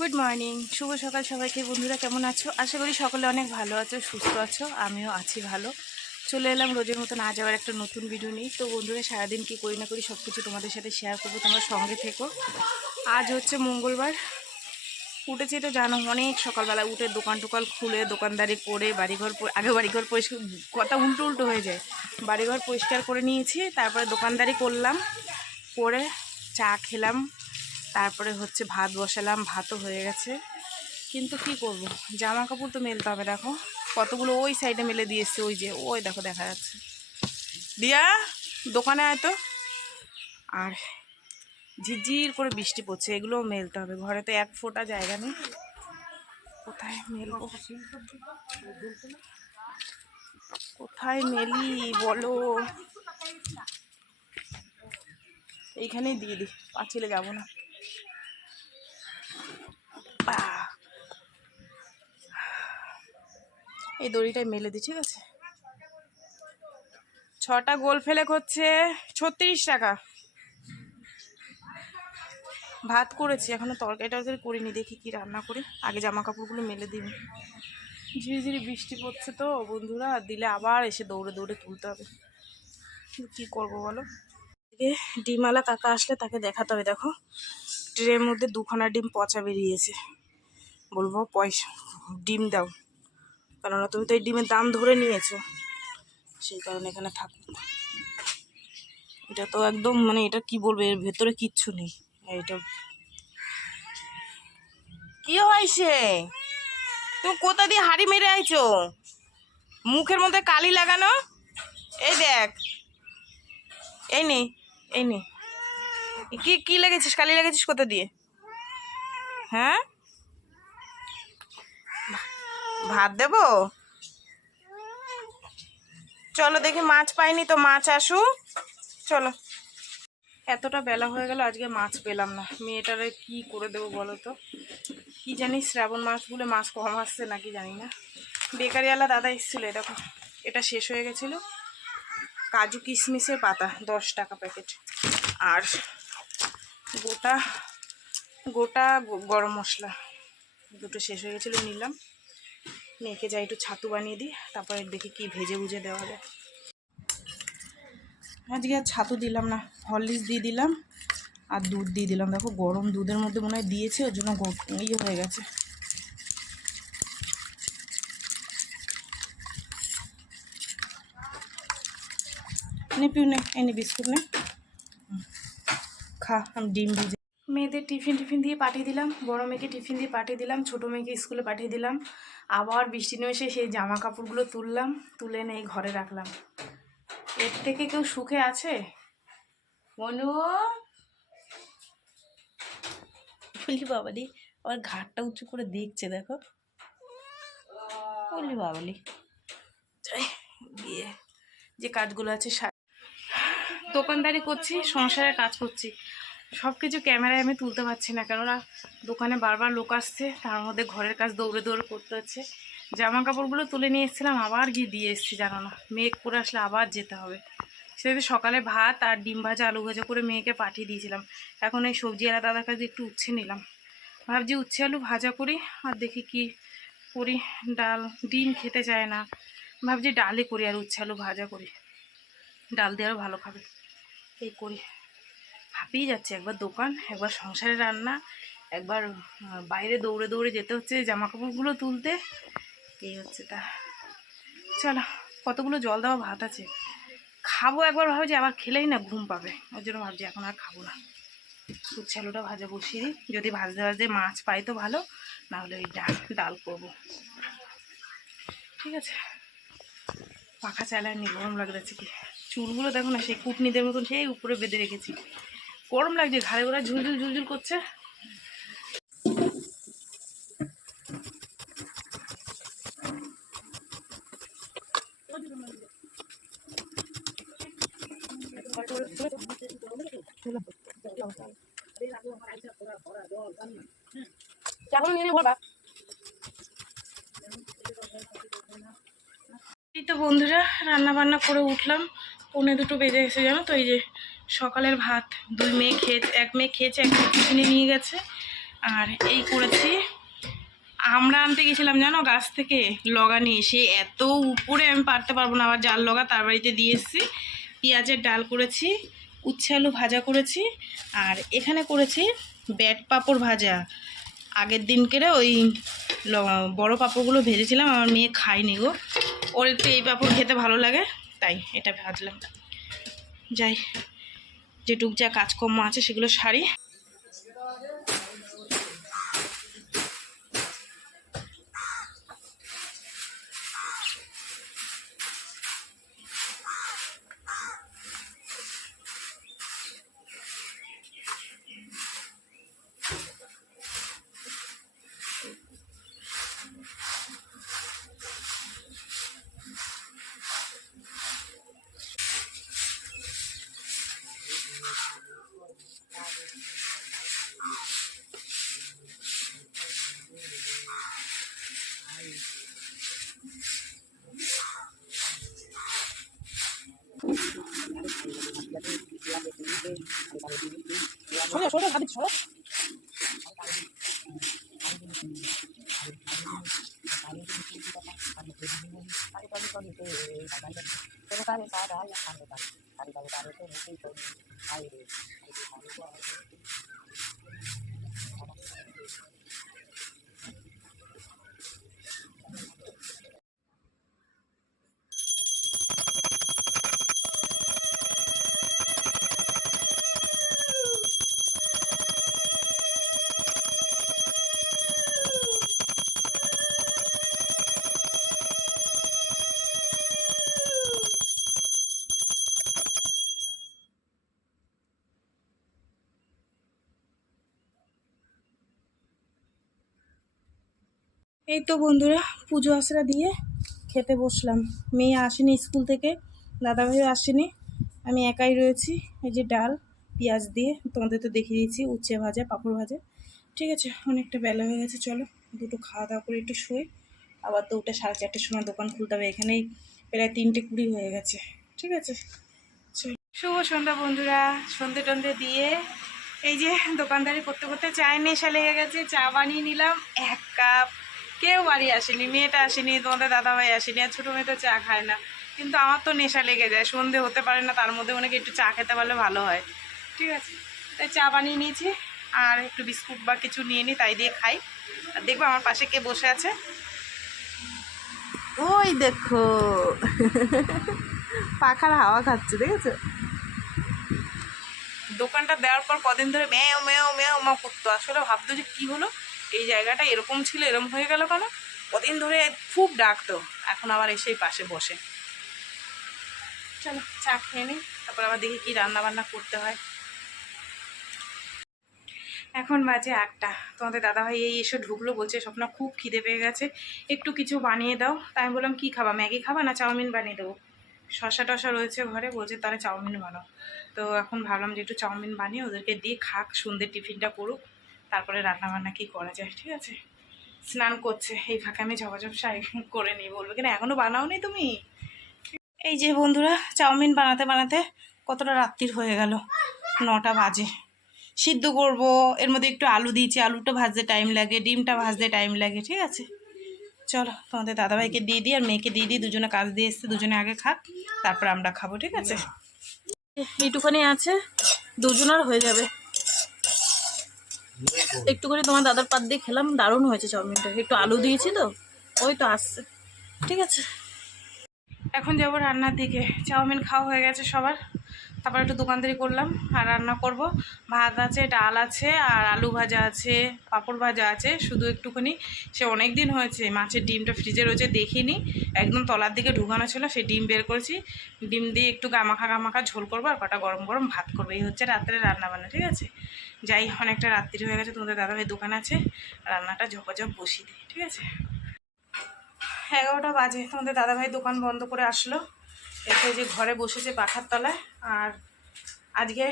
Good morning, শুভ সকাল সবাইকে। বন্ধুরা কেমন আছো? আশা করি সকলে অনেক ভালো আছো, সুস্থ আছো। আমিও আছি ভালো। চলে এলাম রোজের মতন আজ আবার একটা নতুন ভিডিও নিই। তো বন্ধুরা সারাদিন কী করি না করি সব কিছু তোমাদের সাথে শেয়ার করবো, তোমার সঙ্গে থেকো। আজ হচ্ছে মঙ্গলবার। উঠেছি তো জানো, অনেক সকালবেলা উঠে দোকান টোকান খুলে দোকানদারি করে বাড়িঘর আগে বাড়িঘর পরিষ্কার, কথা উল্টো উল্টো হয়ে যায়। বাড়িঘর পরিষ্কার করে নিয়েছি, তারপরে দোকানদারি করলাম, করে চা খেলাম, তারপরে হচ্ছে ভাত বসালাম, ভাতও হয়ে গেছে। কিন্তু কি করব, জামা কাপড় তো মেলতে হবে। দেখো কতগুলো ওই সাইডে মেলে দিয়ে এসছে, ওই যে ওই দেখো দেখা যাচ্ছে। দিয়া দোকানে আয় তো। আর ঝিরঝির করে বৃষ্টি পড়ছে, এগুলোও মেলতে হবে। ঘরে তো এক ফোঁটা জায়গা নেই, কোথায় মেলবো, কোথায় মেলি বলো? এইখানেই দিয়ে দিই, পাঁচিলে যাবো না। এই দড়িটাই মেলে দিই, ঠিক আছে। 6টা গোল ফেলেক হচ্ছে 36 টাকা। ভাত করেছি, এখনো তরকারি টরকারি করিনি, দেখি কি রান্না করি। আগে জামা কাপড়গুলো মেলে দিই। ঝিরিঝিরি বৃষ্টি পড়ছে তো বন্ধুরা, দিলে আবার এসে দৌড়ে দৌড়ে তুলতে হবে। কি করবো বলো? ডিমওয়ালা কাকা আসলে তাকে দেখাতে হবে। দেখো ট্রের মধ্যে 2খানা ডিম পচা বেরিয়েছে। বলবো পয়সা ডিম দাও, কেননা তুমি তো এই ডিমের দাম ধরে নিয়েছো, সেই কারণে এখানে থাকো। এটা তো একদম মানে এটা কি বলবো, এর ভেতরে কিচ্ছু নেই। এইটা কি হয়েছে? তুমি কোথা দিয়ে হাড়ি মেরে আইছো? মুখের মধ্যে কালি লাগানো। এই দেখ, এই নে, এই নে। কি কি লেগেছিস, কালি লেগেছিস কোথা দিয়ে? হ্যাঁ, ভাত দেবো? চলো দেখি, মাছ পাইনি তো, মাছ আসু, চলো। এতটা বেলা হয়ে গেল, আজকে মাছ পেলাম না। মেয়েটারে কি করে দেবো বলো তো? কি জানি, শ্রাবণ মাস বলে মাছ কম আসছে নাকি জানি না। বেকারিওয়ালা দাদা এসেছিল, দেখো এটা শেষ হয়ে গেছিলো। কাজু কিশমিশের পাতা 10 টাকা প্যাকেট, আর গোটা গোটা গরম মশলা দুটো শেষ হয়ে গেছিলো, নিলাম। মেয়েকে যাই একটু ছাতু বানিয়ে দিই, তারপরে দেখি কি ভেজে ভুজে দেওয়া যায়। আজকে আর ছাতু দিলাম না, হরলিক্স দিয়ে দিলাম আর দুধ দিয়ে দিলাম। দেখো গরম দুধের মধ্যে মনে হয় দিয়েছে, ওর জন্য ইয়ে হয়ে গেছে। নে পিউ নে, এনে বিস্কুট নে, খা। আমি ডিম ভিজে মেয়েদের টিফিন দিয়ে পাঠিয়ে দিলাম। বড় মেয়েকে টিফিন দিয়ে পাঠিয়ে দিলাম, ছোটো মেয়েকে স্কুলে পাঠিয়ে দিলাম। আবার বৃষ্টি নেমে এসে সেই জামা কাপড়গুলো তুললাম, তুলে এনে ঘরে রাখলাম। এর থেকে কেউ সুখে আছে? মনু বলি বাবালি, আবার ঘাটটা উঁচু করে দেখছে, দেখো বলি বাবালি। গিয়ে যে কাজগুলো আছে, দোকানদারি করছি, সংসারের কাজ করছি, সব কিছু ক্যামেরায় আমি তুলতে পারছি না, কেননা দোকানে বারবার লোক আসছে, তার মধ্যে ঘরের কাজ দৌড়ে দৌড়ে করতে হচ্ছে। জামা কাপড়গুলো তুলে নিয়ে এসেছিলাম, আবার গিয়ে দিয়ে এসেছি, জানো না মেঘ করে আসলে আবার যেতে হবে। সেটা সকালে ভাত আর ডিম ভাজা আলু ভাজা করে মেয়েকে পাঠিয়ে দিয়েছিলাম। এখন এই সবজিওয়ালা দাদার কাছে একটু উচ্ছে নিলাম, ভাবছি উচ্ছে আলু ভাজা করি, আর দেখি কি করি। ডাল, ডিম খেতে চায় না, ভাবছি ডালই করি আর উচ্ছে আলু ভাজা করি, ডাল দিয়ে আরও ভালো খাবে, এই করি। হাঁপিয়ে যাচ্ছে, একবার দোকান, একবার সংসারে রান্না, একবার বাইরে দৌড়ে দৌড়ে যেতে হচ্ছে জামা কাপড়গুলো তুলতে, এই হচ্ছে তা। চলো, কতগুলো জল দেওয়া ভাত আছে, খাবো একবার, ভাবছি আবার খেলেই না ঘুম পাবে, ওর জন্য ভাবছি এখন আর খাবো না। উচ্ছে আলুটা ভাজা বসিয়ে দিই, যদি ভাজতে ভাজতে মাছ পাই তো ভালো, নাহলে ওই ডাল করবো, ঠিক আছে। পাখা চালায়নি, গরম লাগছে কি। চুলগুলো দেখো না, সেই কুটনিদের মতন সেই উপরে বেঁধে রেখেছি, গরম লাগছে, ঘাড়ে ঘোড়া ঝুলঝুল ঝুলঝুল করছে। এই তো বন্ধুরা, রান্না বান্না করে উঠলাম, 1:45 বেজে গেছে জানো তো। এই যে সকালের ভাত, এক মেয়ে খেয়েছে, এক মেয়ে টিফিনে নিয়ে গেছে, আর এই করেছি, আমরা আনতে গেছিলাম জানো গাছ থেকে লগা নিয়ে, সে এত উপরে আমি পারতে পারবো না, আবার জাল লগা তার বাড়িতে দিয়ে এসেছি। পেঁয়াজের ডাল করেছি, উচ্ছে আলু ভাজা করেছি, আর এখানে করেছি ব্যাট পাঁপড় ভাজা। আগের দিনকেরে ওই বড় পাঁপড়গুলো ভেজেছিলাম, আমার মেয়ে খায়নি গো, ওর একটু এই পাঁপড় খেতে ভালো লাগে তাই এটা ভাজলাম। যাই, যেটুক যা কাজকর্ম আছে সেগুলো সারি। এই তো বন্ধুরা, পুজো আশ্রা দিয়ে খেতে বসলাম। মেয়ে আসেনি স্কুল থেকে, দাদাভাইও আসেনি, আমি একাই রয়েছি। এই যে ডাল পেঁয়াজ দিয়ে তোমাদের তো দেখিয়ে দিয়েছি, উচ্ছে ভাজা পাঁপড় ভাজা। ঠিক আছে, অনেকটা বেলা হয়ে গেছে, চলো দুটো খাওয়া দাওয়া করে একটু শুই। আবার তো উঠে 4:30টার সময় দোকান খুলতে হবে, এখানেই প্রায় 3:20 হয়ে গেছে। ঠিক আছে, শুভ সন্ধ্যা বন্ধুরা। সন্ধে টন্ধে দিয়ে এই যে দোকানদারি করতে করতে চায়ের নেশা লেগে গেছে, চা বানিয়ে নিলাম 1 কাপ। কেউ বাড়ি আসেনি, মেয়েটা আসেনি, তোমাদের দাদাভাই আসেনি, আর ছোটো মেয়ে তো চা খায় না, কিন্তু আমার তো নেশা লেগে যায়, সন্ধে হতে পারে না তার মধ্যে অনেকে একটু চা খেতে পারলে ভালো হয়। ঠিক আছে, তাই চা বানিয়ে নিয়েছি, আর একটু বিস্কুট বা কিছু নিয়ে নিই, তাই দিয়ে খাই। আর দেখবো আমার পাশে কে বসে আছে, ওই দেখো পাখার হাওয়া খাচ্ছে, দেখেছো? দোকানটা দেওয়ার পর কদিন ধরে ম্যাও ম্যাও ম্যাও মা করতো, আসলে ভাবতো যে কী হলো, এই জায়গাটা এরকম ছিল এরকম হয়ে গেল কেন, কদিন ধরে খুব ডাকতো, এখন আবার এসেই পাশে বসে। চলো চা খেয়ে নিই, তারপর আবার দেখি কী রান্না বান্না করতে হয়। এখন বাজে 8টা, তোমাদের দাদাভাই এই এসে ঢুকলো, বলছে স্বপ্না খুব খিদে পেয়ে গেছে, একটু কিছু বানিয়ে দাও। তাই আমি বললাম কী খাবা, ম্যাগি খাবা না চাউমিন বানিয়ে দেবো? শসা টসা রয়েছে ঘরে, বলছে তাহলে চাউমিন বানাও। তো এখন ভাবলাম যে একটু চাউমিন বানিয়ে ওদেরকে দিয়ে খাক, সন্ধ্যে টিফিনটা করুক, তারপরে রান্না বান্না কী করা যায়। ঠিক আছে, স্নান করছে, এই ফাঁকে আমি ঝপাঝপ শাড়ি করে নিই, বলবে কিনা এখনও বানাও নি তুমি। এই যে বন্ধুরা, চাউমিন বানাতে বানাতে কতটা রাত্রির হয়ে গেল, 9টা বাজে। সিদ্ধ করব, এর মধ্যে একটু আলু দিয়েছি, আলুটা ভাজতে টাইম লাগে, ডিমটা ভাজতে টাইম লাগে। ঠিক আছে, চলো তোমাদের দাদাভাইকে দিয়ে দিই আর মেয়েকে দিয়ে দিই, দুজনে কাজ দিয়ে এসছে, দুজনে আগে খাক, তারপর আমরা খাবো। ঠিক আছে, এইটুখানি আছে, দুজনের হয়ে যাবে। একটু করে তোমার দাদার পাত দিয়ে খেলাম, দারুণ হয়েছে চাউমিনটা, একটু আলু দিয়েছি তো, ওই তো আসছে। ঠিক আছে, এখন যাবো রান্নার দিকে। চাউমিন খাওয়া হয়ে গেছে সবার, তারপর একটু দোকানদারি করলাম, আর রান্না করব। ভাত আছে, ডাল আছে, আর আলু ভাজা আছে, পাঁপড় ভাজা আছে, শুধু একটুখানি সে অনেক দিন হয়েছে মাছের ডিমটা ফ্রিজে রয়েছে দেখিনি, একদম তলার দিকে ঢুকানো ছিল, সেই ডিম বের করেছি, ডিম দিয়ে একটু গামাখা গামাখা ঝোল করবো, আর কটা গরম গরম ভাত করবো, এই হচ্ছে রাত্রে রান্না বান্না। ঠিক আছে, যাই, অনেকটা রাত্রি হয়ে গেছে, তোমাদের দাদাভাই দোকান আছে, রান্নাটা ঝপাঝপ বসিয়ে দিই। ঠিক আছে, 11টা বাজে, তোমাদের দাদাভাই দোকান বন্ধ করে আসলো, এসে যে ঘরে বসেছে পাখার তলায়। আর আজকে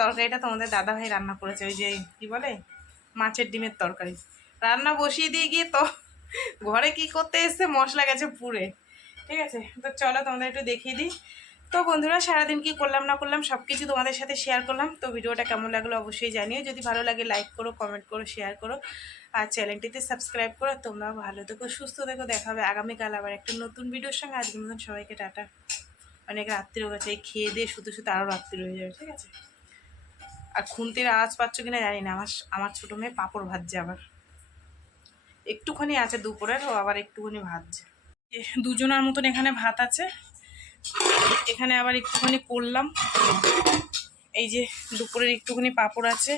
তরকারিটা তোমাদের দাদাভাই রান্না করেছে, ওই যে কী বলে মাছের ডিমের তরকারি, রান্না বসিয়ে দিয়ে গিয়ে তো ঘরে কি করতে এসছে, মশলা গেছে পুড়ে। ঠিক আছে, তো চলো তোমাদের একটু দেখিয়ে দিই। তো বন্ধুরা সারাদিন কি করলাম না করলাম সব কিছু তোমাদের সাথে শেয়ার করলাম। তো ভিডিওটা কেমন লাগলো অবশ্যই জানিও, যদি ভালো লাগে লাইক করো, কমেন্ট করো, শেয়ার করো, আর চ্যানেলটিতে সাবস্ক্রাইব করো। তোমরা ভালো থেকো, সুস্থ থেকো, দেখা হবে আগামীকাল আবার একটা নতুন ভিডিওর সঙ্গে। আজকের মতন সবাইকে টাটা। অনেক রাত্রি হয়ে গেছে, এই খেয়ে দিয়ে শুতে শুতে আরও রাত্রি হয়ে যাবে, ঠিক আছে। আর খুন্তির আওয়াজ পাচ্ছ কিনা জানি না, আমার ছোটো মেয়ে পাঁপড় ভাজছে, আবার একটুখানি আছে দুপুরের, ও আবার একটুখানি ভাজছে। দুজনার মতন এখানে ভাত আছে, এখানে আবার একটুখানি করলাম। এই যে দুপুরের একটুখানি পাঁপড় আছে,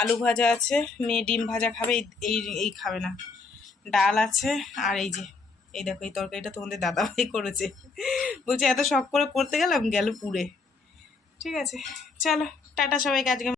আলু ভাজা আছে, মেয়ে ডিম ভাজা খাবে, এই এই খাবে না। ডাল আছে, আর এই যে এই দেখো এই তরকারিটা তোমাদের দাদাভাই করেছে, বলছে এত শখ করে করতে গেলাম, গেল পুড়ে। ঠিক আছে, চলো টাটা সবাইকে। আজকে